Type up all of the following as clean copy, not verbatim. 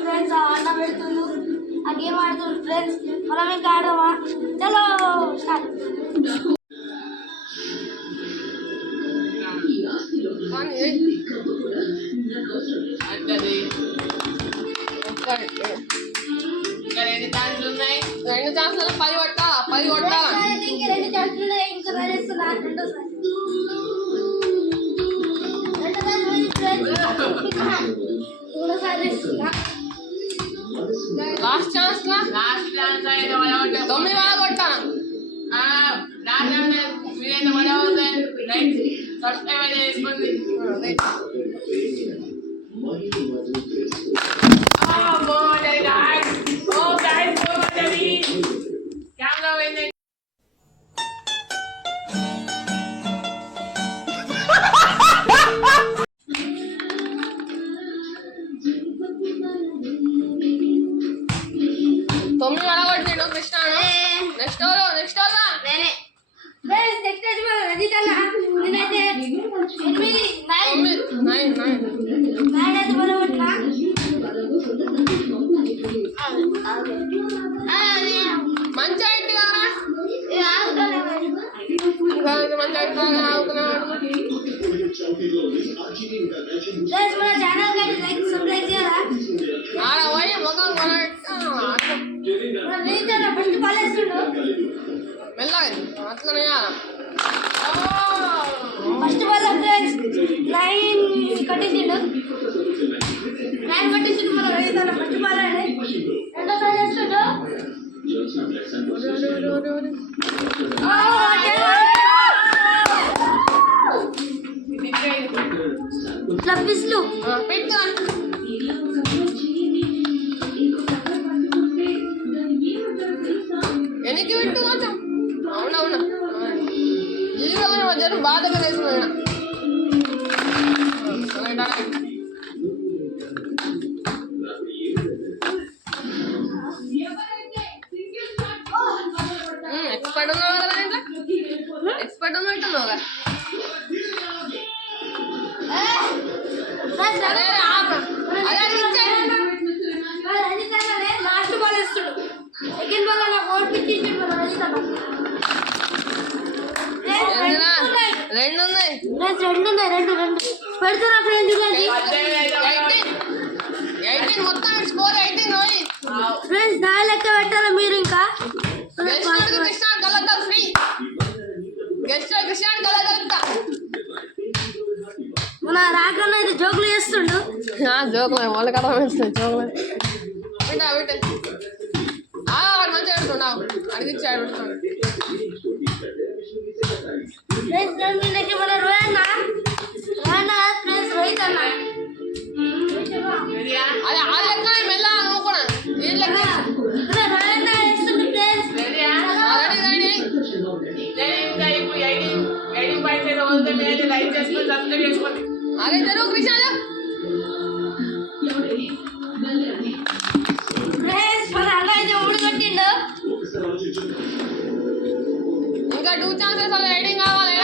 friends అన్న పెడుతుండు ఆ game ఆడుతుండు friends మనం ఇంకా ఆడమా చలో స్టార్ట్ రెండు ఛాన్సులు 10 కొట్టాలా 10 కొట్టాలా రెండు ఛాన్సులు ఉన్నాయి ఇంకా వేరేస్తున్నా లాస్ట్ ఛాన్స్ తొమ్మిది వేల కొట్టాను మీరైతే మళ్ళీ రైట్ సబ్స్క్రైబ్ అయితే చేసుకోండి కెమెరా పోయింది తొమ్మిది వేల కొట్టిండు కృష్ణను నెక్స్ట్ నేనే ఫ్రెండ్స్ నెక్స్ట్ వచ్చి మనం రజితన్న నేనైతే 9 అయితే మనం కొట్టినా మంచి అయితే కదా మంచి అయితే ఫ్రెండ్స్ మన ఛానల్ కి లైక్ సబ్స్క్రైబ్ చేయాలా ఆడ పోయి మొత్తం రజితన్న ఫస్ట్ బాల్ వేస్తుండు మెల్లగా అట్లనే ఫస్ట్ బాల్ ఫ్రెండ్స్ 9 కట్టేసిండు 9 కట్టేసిండు మన రజితన్న ఫస్ట్ బాల్ ఆడే రెండోసారి వేస్తుండు ఫ్లఫీస్లు పెట్టు వెనక్కి పెట్టు కొంచెం అవునవును ఇల్లు జరు బాధగా వేసుకున్నా ఎక్స్పర్ట్ ఉన్నావు కదా ఇంట్లో ఎక్స్పర్ట్ ఉన్నట్టున్నావు కదా లాస్ట్ బాల్ వేస్తుడు సెకండ్ బాల్ నాకు ఓడిపించేసిండు మన రజితన్న రెండు ఉన్నాయి పెడుతున్నా ఫ్రెండ్స్ 18 మొత్తం స్కోర్ 18 ఫ్రెండ్స్ నా లెక్క పెట్టాలా మీరు ఇంకా కృష్ణ గలత ఫ్రీ గెస్ట్ కృష్ణ గలత మన రాకన్న అయితే జోకులు చేస్తుండు జోకులు వాళ్ళ కథ వేస్తుంది జోకులు బిడ్డ మంచిగా పెడుతున్నావు అడిగిచ్చాడు ఫ్రెండ్స్ మన రోయన్న ఫ్రెండ్స్ రోహిత్ అన్న అదే ఆ లెక్క మెల్ల నువ్వు కూడా ఏ లెక్క రోయన్న వేస్తుంది ఫ్రెండ్స్ అదే జరుగు కృష్ణ ఫ్రెండ్స్ మన అన్న అయితే ఊడి కొట్టిండు ఇంకా 2 ఛాన్సెస్ అలా ఎడింగ్ కావాలి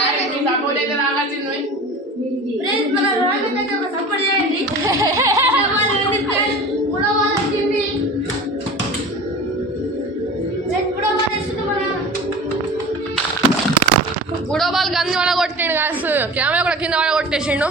సపోర్ట్ అయితే రావాల్సింది ఫ్రెండ్స్ మన రోయన్న అయితే ఒక సపోర్ట్ చేయండి మూడో బాల్ వచ్చింది మూడో బాల్ వేస్తుంది మన మూడో బాల్ గంది వడ కొట్టిండు కాదు కెమెరా కూడా కింద వడ కొట్టేసిండు